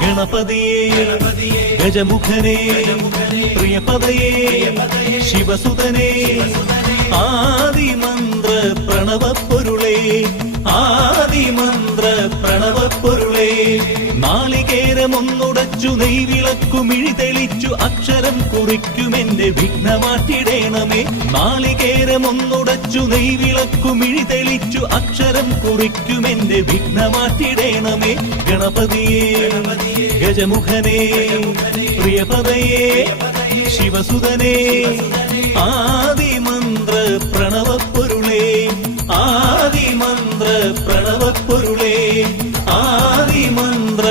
ഗണപതിയേ ഗജമുഖനേ പ്രിയപദയേ ശിവസുതനേ ആദിമന്ത്ര പ്രണവപ്പൊരുളേ ആദിമന്ത്ര പ്രണവപ്പൊരുളേ നാളികേരമൊന്നുടച്ചു നെയ്വിളക്കു മിഴി തെളിച്ചു അക്ഷരം കുറിക്കുമെന്റെ വിഘ്നമാറ്റിടേണമേ നാളികേരമൊന്നുടച്ചു നെയ്വിളക്കു മിഴി തെളിച്ചു അക്ഷരം കുറിക്കുമെന്റെ വിഘ്നമാറ്റിടേണമേ ഗണപതിയേ ഗജമുഖനേ പ്രിയപദയേ ശിവസുതനേ ആദിമന്ത്ര പ്രണവപ്പൊരുളേ ആദിമന്ത്ര പ്രണവപ്പൊരുളേ ആദിമന്ത്ര